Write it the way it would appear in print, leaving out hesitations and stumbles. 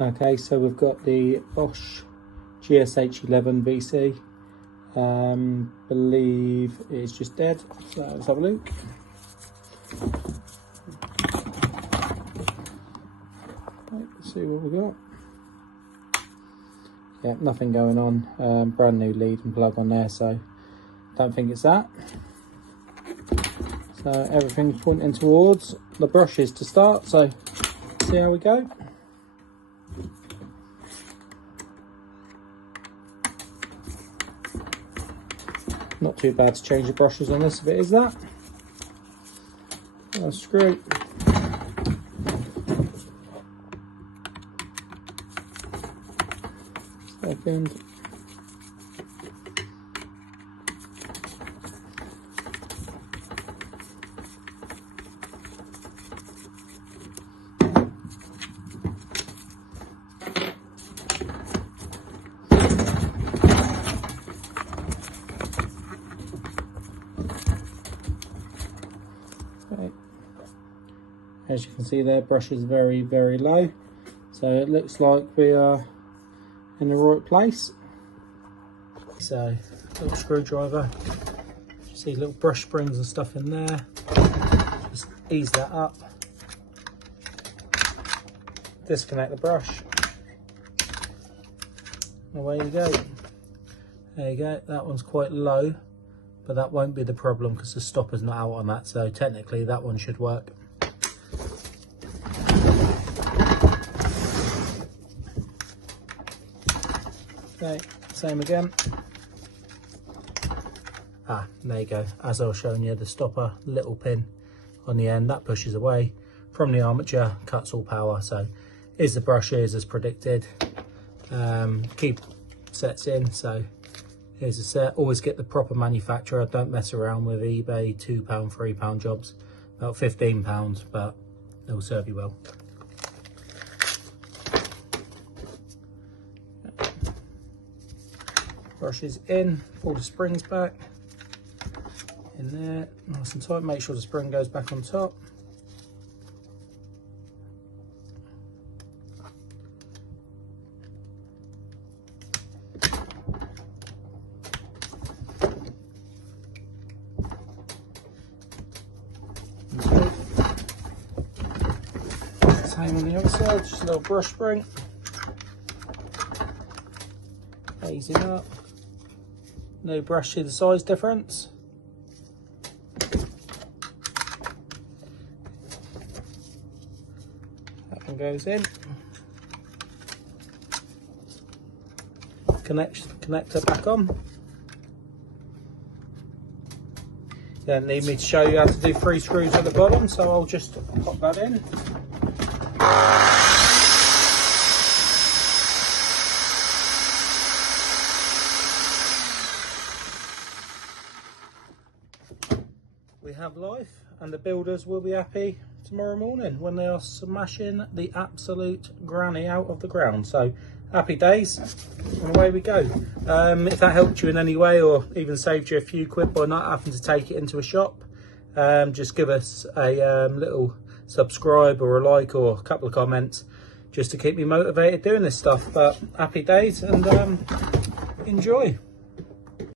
Okay, so we've got the Bosch GSH 11 VC. Believe it's just dead, so let's have a look. Let's see what we got. Yeah, nothing going on. Brand new lead and plug on there, so don't think it's that. So everything's pointing towards the brushes to start, so see how we go. Not too bad to change the brushes on this if it is that. That's great. Second. Okay. As you can see there, brush is very, very low. So it looks like we are in the right place. So, little screwdriver. You see little brush springs and stuff in there. Just ease that up. Disconnect the brush. And away you go. There you go. That one's quite low, but that won't be the problem because the stopper's not out on that. So technically that one should work. Okay, same again. There you go. As I was showing you, the stopper, little pin on the end, that pushes away from the armature, cuts all power. So is the brush is as predicted. Keep sets in. So here's a set. Always get the proper manufacturer. Don't mess around with eBay £2, £3 jobs. About £15, but they'll serve you well. Brushes in, pull the springs back in there, nice and tight. Make sure the spring goes back on top. Same on the other side, just a little brush spring. Ease it up. No brush, see the size difference. That one goes in. Connector back on. You don't need me to show you how to do 3 screws at the bottom, so I'll just pop that in. We have life, and the builders will be happy tomorrow morning when they are smashing the absolute granny out of the ground. So happy days, and away we go. If that helped you in any way or even saved you a few quid by not having to take it into a shop, just give us a little subscribe or a like or a couple of comments just to keep me motivated doing this stuff. But happy days, and enjoy.